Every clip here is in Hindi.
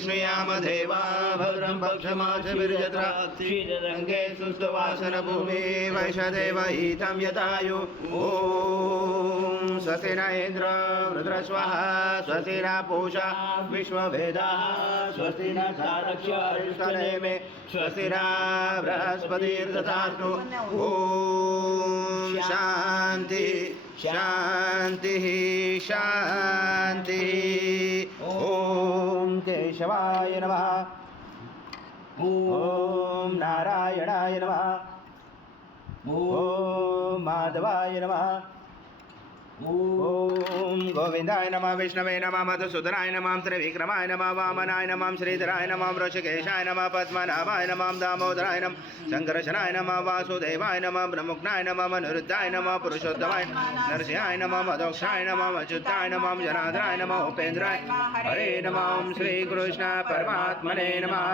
श्रियाम देवा भद्रं पक्षमाशभिर्यत्रा शीतरङ्गे सुष्ठुवासनभूमि वैशदेवहितं यदायु ॐ स्वस्ति न इन्द्र रुद्रस्वाहा स्वस्ति न पूषा विश्ववेदाः स्वस्ति न सारक्ष्यस्तने मे स्वस्ति न बृहस्पतिर्दधातु ॐ शान्ति शांति शांति। ओम केशवाय नमः। ओम नारायणाय नमः। ओम माधवाय नमः। ओम गोविंदाय नमः। विष्णवे नमः। मधुसूदनाय नमः। त्रिविक्रमाय नमः। वामनाय नमः। श्रीधराय नमः। ऋषिकेशाय नमः। पद्मनाभाय नमः। दामोदराय नमः। शंकरशनाय नमः। वासुदेवाय नमः। ब्रह्ममुख्नाय नमः। मनुरुद्धाय नमः। पुरुषोत्तमाय नरसिंहाय नमः। मधोक्षाय नमः। अच्युताय नमः। जनार्दनाय नमः। उपेन्द्राय हरे नमः। श्री कृष्ण परमात्मने नमः।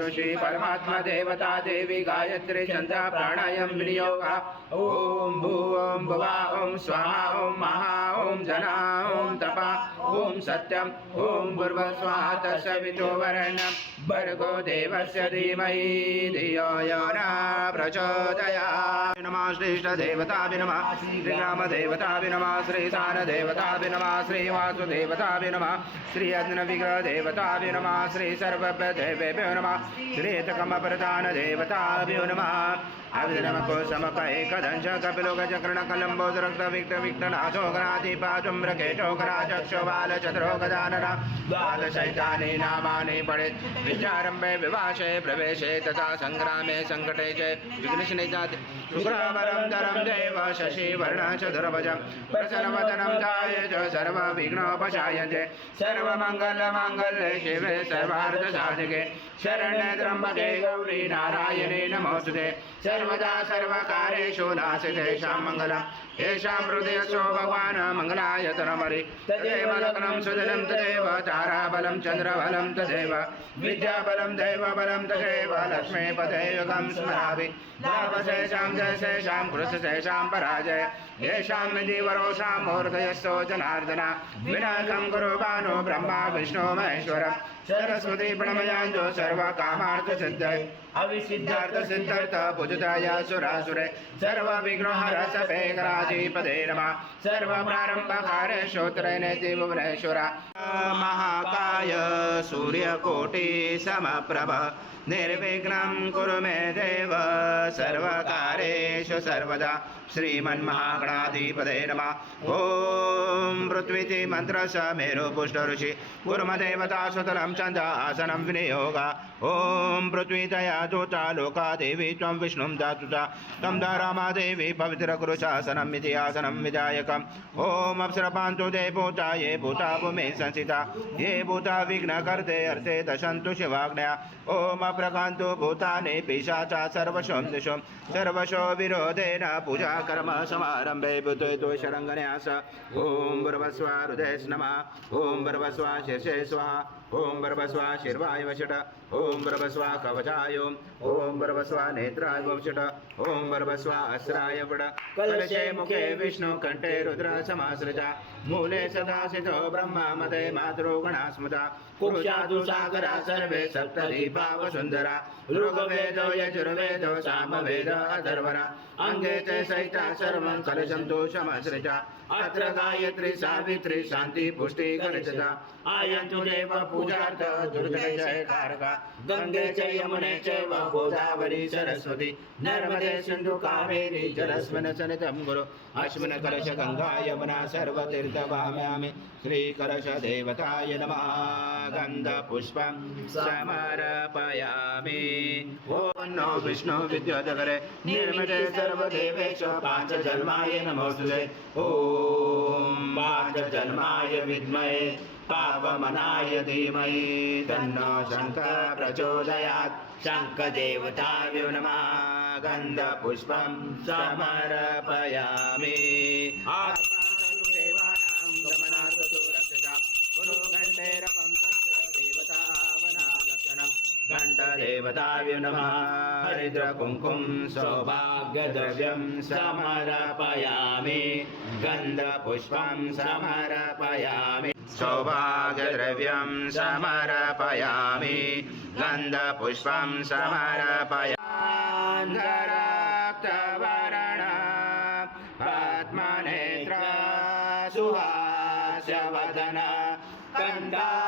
ऋषि परमात्मा देवता देवी गायत्री चंद्र प्राणायाम विनियोग। ओम भूम भुवा ओम स्वाहा ओम महा ओम जना ओम तपा ओम सत्यम ओम भूर्भुवः तत्सवितो वरेण्यं भर्गो देवस्य धीमहि धियो यो न प्रचोदयात्। नमः श्रेष्ठ देवताभ्यो नमः। श्रीराम देवताभ्यो नमः। श्रीसान देवताभ्यो नमः। श्री वासुदेवताभ्यो नमः। श्री अग्नि विग्रह देवताभ्यो नमः। श्री सर्वदेवेभ्यो नमः। श्री प्रधान देवताभ्यो नमः। अभिनमको समकैकदंश कपिलो गजकर्ण कलम्बोदर विक्ट विक्टनाथो गणाधिपाचुम्रकेशो गणाचक्षो बालचन्द्रो गजानन द्वादशैतानि नामानि पठेत्। विद्यारम्भे विभाषे प्रवेशे तथा संग्रामे संकटे च विघ्नश्नेतात्। शुक्रावरं धरं देव शशिवर्णं चतुर्भुजं प्रसन्नवदनं ध्यायेत् सर्वविघ्नोपशायन्ते। सर्वमङ्गलमाङ्गल्ये शिवे सर्वार्थसाधिके शरण्ये त्र्यम्बके गौरी नारायणे नमोस्तुते। सर्वदा सर्वकार्येषु नास्तेषां मङ्गलम्। येषां हृदयस्थो भगवान् मङ्गलायतनमरि तदेव लग्नं सुदिनं तदेव ताराबलं चन्द्रबलं तदेव विद्याबलं दैवबलं तदेव लक्ष्मीपते युगं स्मरामि। लाभशेषां जयशेषां कृशशेषां पराजय येषां निधिवरोषां मूर्धयस्थो जनार्दन विनायकं कुर्वाणो ब्रह्मा विष्णु महेश्वरम् सरस्वती प्रणमयाञ्जो सर्वकामार्थसिद्धये अविसिद्धार्थ सिद्धार्थ पूजिताय सुरासुरे सर्वविघ्नोहर सपेकराधिपते नमः। सर्वप्रारम्भकारेषोत्तरे नेति भुवनेश्वर महाकाय सूर्यकोटि समप्रभ निर्विघ्नं कुरु मे देव सर्वकार्येषु सर्वदा। श्रीमन्महागणाधिपते नमः। ओम पृथ्वीति मंत्रस्य मेरु पुष्ट ऋषि गुरुमदेवता सुतलं चंद आसनं विनियोग। ओम पृथ्वी तया दूता लोका देवी त्वं विष्णुं दातुता तं दारामा देवी पवित्र कुरु शासनं इति आसनं विधायकम्। ओम अप्सरपान्तु ते भूता ये भूता भूमि संस्थिता ये भूता विघ्नकर्ते अर्थे दशन्तु शिवाज्ञया। ओम अप्रकान्तु भूतानि पिशाचा सर्वशों दिशों सर्वशो विरोधेन पूजा कर्म समारंभे भूतो शरंगन्यास। ओम भूर्भुवः हृदये नमः। ओम भूर्भुवः शीर्षे स्वाहा। ओम भूर्भुवः शीर्वाय वषट्। ओम भूर्भुवः कवचाय। ओम भूर्भुवः नेत्राय वषट्। ओम भूर्भुवः अस्राय वड। कलशे मुखे विष्णु कंठे रुद्र समाश्रिता मूले सदासितो ब्रह्मा मते मातृगणा स्मृता कुरुषादु सागरा सर्वे सप्तदीपा वसुंधरा ऋग्वेदो यजुर्वेदो सामवेदो अथर्वणा अंगे च सहिता सर्वं कलशन्तु समश्रिता अत्र गायत्री सावित्री शांति पुष्टि गणिता आयन्तु देव पूजार्थ दुर्गे जय कारका गंगे च यमुने च गोदावरी सरस्वती नर्मदे सिंधु कावेरी जलस्मिन् सन्निधं गुरु अस्मिन् कलश गंगा यमुना सर्वतीर्थ वाहयामि। श्री कलश देवताय नमः। गंध पुष्पं समर्पयामि। ओम नो विष्णु विद्योदकरे निर्मिते सर्वदेवेश पांचजन्माय नमोस्तुते। ओम पांचजन्माय विद्महे पावमनाय धीमहि तन्नो शंकर प्रचोदयात्। शंखदेवताभ्यो नमः। गन्धपुष्पं समर्पयामि। आत्मातु देवानां गमनार्थतो रक्षसा गुरु घण्टेरपं तत्र देवतावनागमनम्। घण्टदेवताभ्यो नमः। हरिद्र कुङ्कुम सौभाग्यद्रव्यं समर्पयामि। गन्धपुष्पं समर्पयामि। सौभाग्यद्रव्यं समर्पयामि गन्धपुष्पं समर्पयामि रक्तवर्णा पद्मनेत्रा सुहास्यवदना कण्ठाटोपी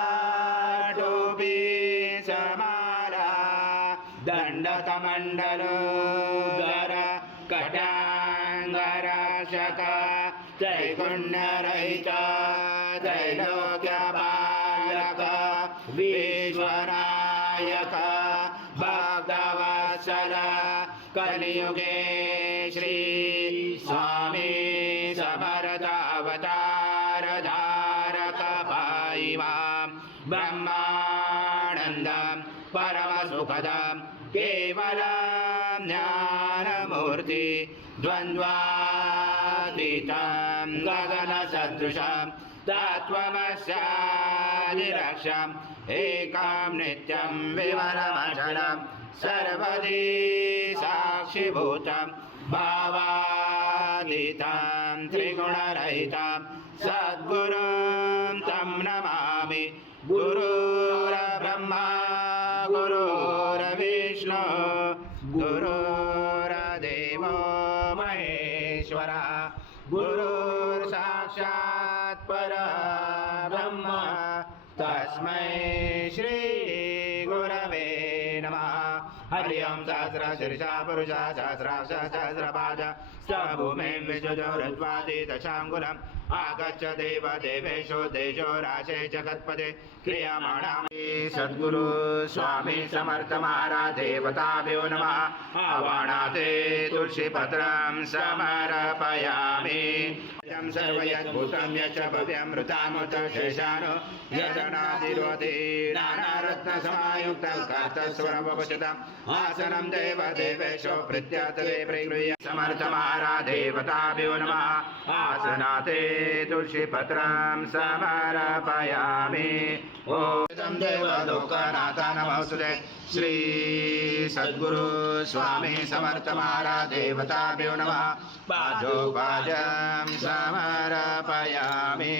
समाला दण्डकमण्डलोदर कटाङ्गरक्षका त्रैगुण्यरहिता त्रैलोक्यपालक विश्वनायक भक्तवत्सल कलियुगे श्री स्वामी समर्थ अवतार धारक पायिमां ब्रह्मानन्दं परमसुखदं केवलं ज्ञानमूर्ति द्वन्द्वातीतं गगनसदृशं तत्त्वमस्यादिलक्ष्यम् एकं नित्यं विमलमचलं सर्वदी साक्षिभूतं भावातीतं त्रिगुणरहितं सद्गुरुं तं नमामि गुरुर्ब्रह्मा गुरुर्विष्णु गुरुर्देवो महेश्वरः गुरुर्साक्षात् परब्रह्म तस्मै श्री गुरवे नमः हरि ओं सहस्रशीर्षा पुरुषा सहस्राक्ष सहस्रपाद भूमिं विश्वजोरज्वादिदशाङ्गुलम् आगच्छ देव देवेशो देशो राशे जगत्पते क्रियमाणां सद्गुरु स्वामी समर्थ महाराज देवताभ्यो नमः आवाहनाते तुलसीपत्रं समर्पयामि सर्वयद्भूतं यच्च भव्यमृतामृत शेषानो यदनादिरोधे नानारत्नसमायुक्तं कार्तस्वरवपचितम् आसनं देव देवेशो प्रत्यातरे प्रगृह्य समर्थ महाराज देवताभ्यो नमः आसनाते तुलसीपत्रं समर्पयामि ओम देवलोकनाथ नमोस्तुते श्री सद्गुरु स्वामी समर्थ महाराज देवताभ्यो नमः पादोपाजं समर्पयामि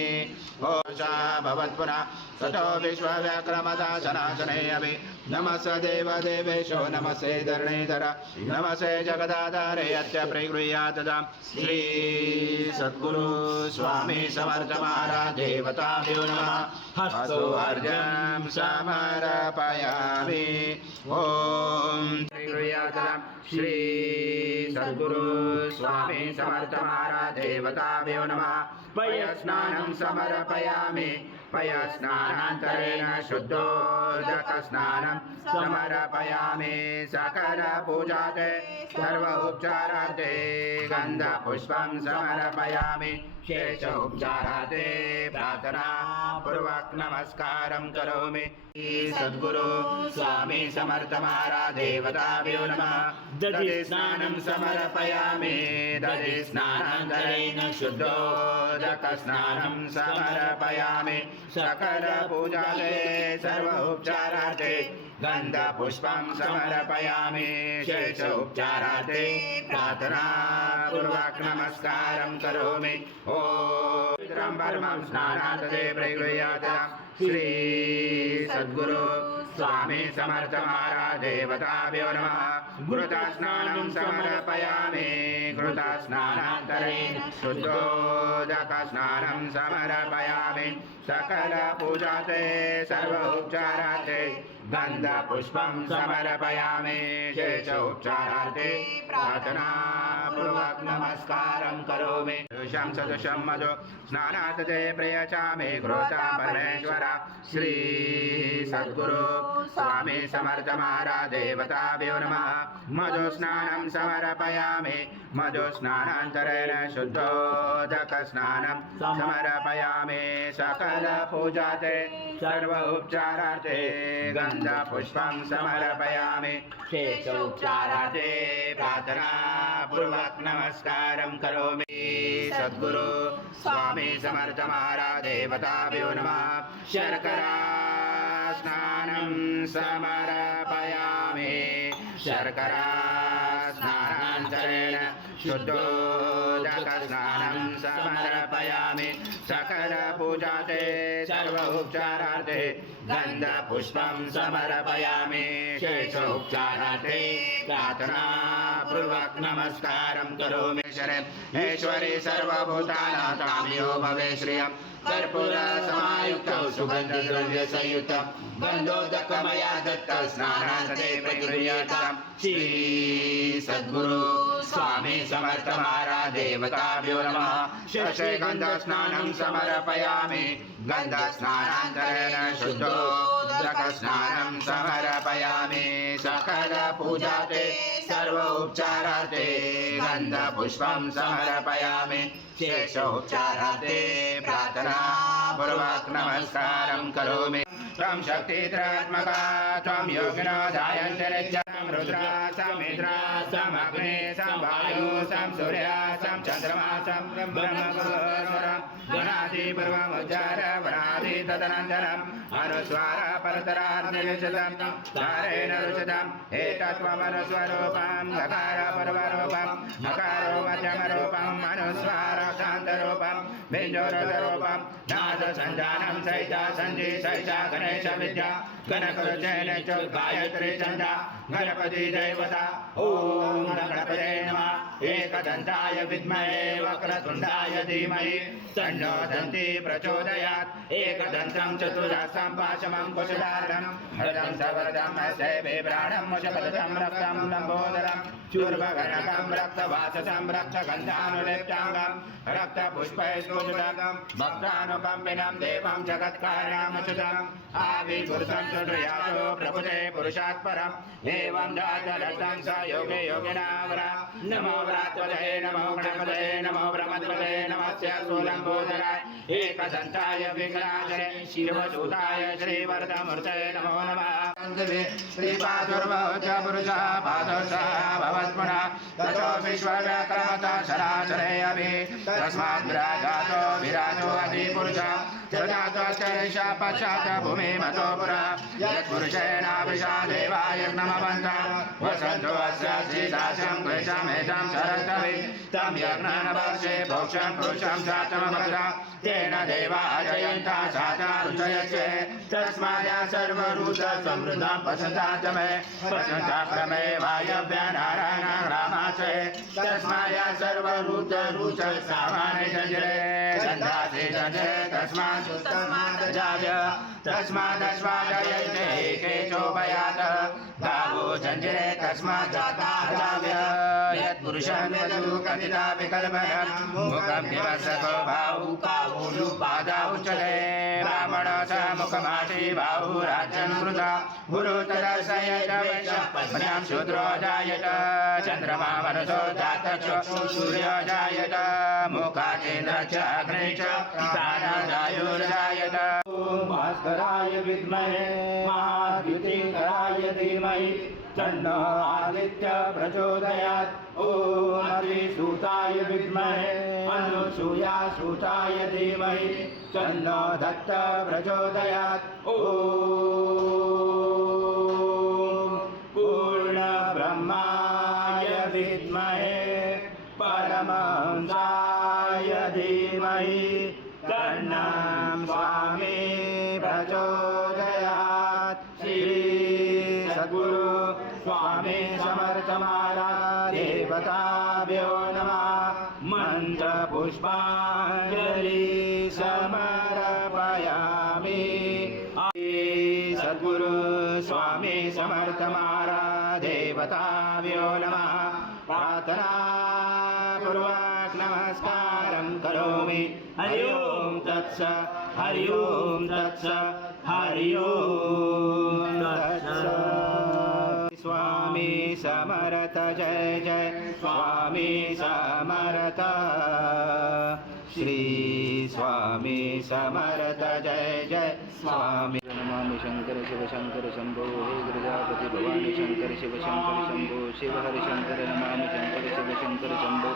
ओषा भवत्पुनः ततो विश्वव्याक्रमदासनासने अपि नमस्ते देवदेवेशो नमस्ते धरणीधर नमस्ते जगदाधारे अद्य प्रगृह्यात् श्री सद्गुरु स्वामी समर्थ महाराज देवताभ्यो नमः हस्तोर्जं समर्पयामि ओम प्रगृह्यात् श्री सद्गुरु स्वामी समर्थ महाराज देवताभ्यो नमः पयस्नानं समर्पयामि पयस्नानान्तरेण शुद्धोदकस्नानं समर्पयामि सकलपूजाते सर्व उपचाराते गन्धपुष्पं समर्पयामि शेष उपचाराते प्रार्थना पूर्वक नमस्कारं करोमि सद्गुरु स्वामी समर्थ महाराज देवताभ्यो नमः दधि स्नानं समर्पयामि दधि स्नानान्तरेण शुद्धोदकस्नानं समर्पयामि सकल पूजाते सर्व उपचाराते गन्धपुष्पं समर्पयामि शेष उपचाराते प्रार्थना पूर्वक नमस्कारं करोमि ओम परमं स्नानाते प्रगृह्यात् श्री सद्गुरु स्वामी समर्थ महाराज देवताभ्यो नमः घृता स्नानं समर्पयामि घृता स्नानान्तरेण शुद्धोदक स्नानं समर्पयामि सकल पूजाते सर्व उपचाराते गन्धपुष्पं समर्पयामि शेष उपचाराते प्रार्थना पूर्वक नमस्कारं करोमि दोषं सदृशं मधु स्नानात् ते प्रयचामि घृता परमेश्वर श्री सद्गुरु स्वामी समर्थ महाराज देवताभ्यो नमः मधु स्नानं समर्पयामि मधु स्नानान्तरेण शुद्धोदक स्नानं समर्पयामि सकल पूजाते सर्व उपचाराते गन्धपुष्पं समर्पयामि शेष उपचाराते प्रार्थना पूर्वक नमस्कारं करोमि सद्गुरु स्वामी समर्थ महाराज देवताभ्यो नमः शर्करा स्नानं समर्पयामि शर्करा स्नानान्तरेण शुद्धोदक स्नानं समर्पयामि सकल पूजाते सर्व उपचारार्थे गंध पुष्पं समर्पयामि शेषोपचारार्थे प्रार्थना पूर्वक नमस्कारं करोमि ईश्वरी सर्वभूतानां तामियो भवे श्रियं कर्पूर समायुक्तौ सुगंधद्रव्य संयुक्तं गंधोदकमया दत्त स्नानान्ते प्रगृह्यताम् श्री सद्गुरु स्वामी समर्थ महाराज देवताभ्यो नमः शशे गंध स्नानं समर्पयामि गंध स्नानान्तरेण शुद्धोदक स्नानं समर्पयामि सकल पूजाते सर्व उपचारार्थे गंध पुष्पं समर्पयामि शेषोपचारार्थे प्रार्थना पूर्वक नमस्कारं करोमि त्वं शक्तित्रात्मका त्वं योगिनो ध्यायन्ति नित्यं रुद्रा समिन्द्रा समग्ने समवायु सम सूर्य सम चन्द्रमा सम ब्रह्मपुरं गणादि पूर्वमुच्चार वनादि तदनन्तरम् अनुस्वार परतरार्धनिषदं तारेण रुचितम् एतत्त्वमनुस्वरूपं गकार पूर्वरूपं मकारो मध्यमरूपम् अनुस्वाराक्षान्तरूपं बिन्दुरुदरूपं नादसञ्जानं सहिता सञ्जि सहिता गणेश विद्या गणकृतेन च गायत्री छन्दा गणपति देवता ॐ गणपते नमः एकदन्ताय विद्महे वक्रतुण्डाय धीमहि तन्नो दन्ती प्रचोदयात् एकदन्तं चतुर्हस्तं पाशमं कुशधारणं हृदं सवरदं हस्ते प्राणं मुषपदं रक्तं लम्बोदरं चूर्मगणकं रक्तवाससं रक्तगन्धानुलेप्ताङ्गं रक्तपुष्पैस्फुटं भक्तानुकम्पिनं देवं जगत्कारणमच्युतम् आविर्भूतं सुदृयायो प्रभुते पुरुषात् परम् एवं जातरतं स योगे योगिनावरा नमो व्रात्वदे नमो गणपतये नमो ब्रह्मपतये नमस्य सोलम्बोदराय एकदन्ताय विघ्नाशने शिवसूताय श्रीवरदमूर्तये नमो नमः श्रीपादुर्भवच पुरुषः पादोत्सः भवत्पुनः ततो विश्वव्याक्रमता सरासरे अभि तस्मात् विराजातो विराजो अधिपुरुषः तदातश्च पश्चात् भूमिमतो पुरा यत्पुरुषेणाभिषा देवाय नमवन्तः वसन्तो अस्य श्रीदासं क्लेशमेतं शरस्तवे तं यज्ञनवर्षे भोक्षं पुरुषं जातमभद्रा तेन देवा जयन्तः साता रुचयचे तस्माया सर्वरूतसमृद्धं पसन्ता च मे पसन्ता क्रमे वायव्या नारायण रामाचे तस्माया सर्वरूतरुच सामान्य जंजरे छन्दासे जंजरे तस्मादस्वादयन्ते केचोभयात् गावो झञ्झरे तस्माद् यत्पुरुषं वधू कथिता विकल्पनं मुखं निवसतो बाहुपादा उच्यते ब्राह्मण स मुखमाशी बाहु राज्यं कृता गुरु तदर्शयत वैश्यं शूद्रो जायत चन्द्रमा मनसो जातचक्षु सूर्यो जायत मुखाचेन्द्र च अग्ने च प्राणवायुर्जायत ॐ भास्कराय विद्महे महाद्युतिकराय धीमहि तन्नो आदित्य प्रचोदयात् ॐ हरिसूताय विद्महे अनुसूयासूताय धीमहि तन्नो दत्त प्रचोदयात् ॐ पूर्णब्रह्माय विद्महे परमहंसाय धीमहि तन्नं स्वामी प्रचोदयात् श्री सद्गुरु स्वामी समर्थ महाराज देवताभ्यो नमः मंत्र पुष्पांजलि समर्पयामि सद्गुरु स्वामी समर्थ महाराज देवताभ्यो नमः प्रार्थना पूर्वक नमस्कारं करोमि हरि ओम तत्सत् हरि ओम तत्सत् हरि ओम तत्सत् स्वामी समर्थ जय जय स्वामी समर्थ श्री स्वामी समर्थ जय जय स्वामी नमामि शंकर शिव शंकर शंभो हे गिरिजापति भवानी शंकर शिव शंकर शंभो शिव हरि शंकर नमामि शंकर शिव शंकर शंभो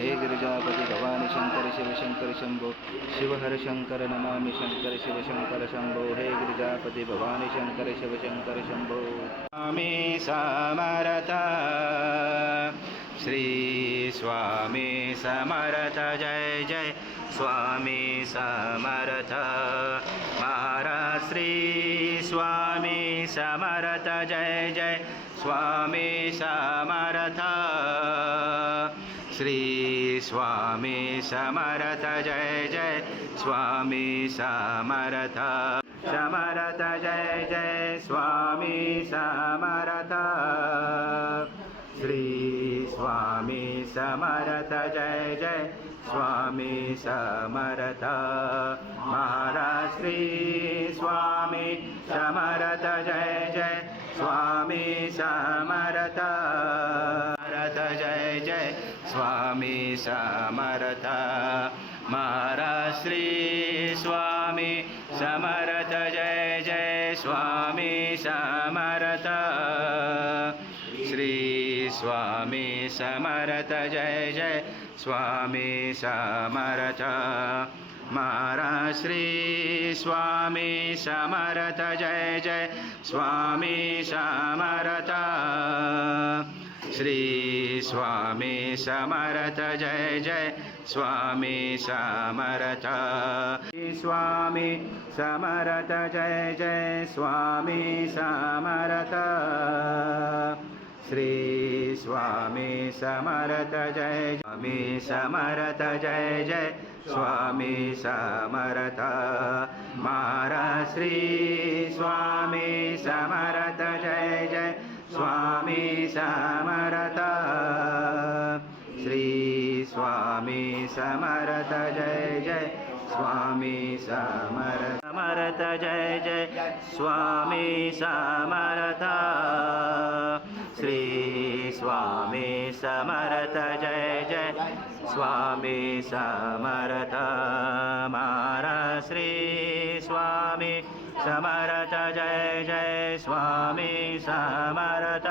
हे गिरिजापति भवानी शंकर शिव शंकर शंभो शिव हरि शंकर नमामि शंकर शिव शंकर शंभो हे गिरिजापति भवानी शंकर शिव शंकर शंभो स्वामी समर्थ श्री स्वामी समर्थ जय जय स्वामी समर्थ महाराज श्री स्वामी समर्थ जय जय स्वामी समर्थ श्री स्वामी समर्थ जय जय स्वामी समर्थ समर्थ जय जय स्वामी समर्थ श्री स्वामी समर्थ जय जय स्वामी समर्थ महाराज श्री स्वामी समर्थ जय जय स्वामी समर्थ जय जय स्वामी समर्थ महाराज श्री स्वामी समर्थ जय जय स्वामी समर्थ श्री स्वामी समर्थ जय जय स्वामी समर्थ महाराज श्री स्वामी समर्थ जय जय स्वामी समर्थ श्री स्वामी समर्थ जय जय स्वामी समर्थ स्वामी समर्थ जय जय स्वामी समर्थ श्री स्वामी समर्थ जय स्वामी समर्थ जय जय स्वामी समर्थ महाराज श्री स्वामी समर्थ जय जय स्वामी समर्थ श्री स्वामी समर्थ जय जय स्वामी समर्थ जय जय स्वामी समर्थ श्री स्वामी समर्थ जय जय स्वामी समर्थ महाराज श्री स्वामी समर्थ जय जय स्वामी समर्थ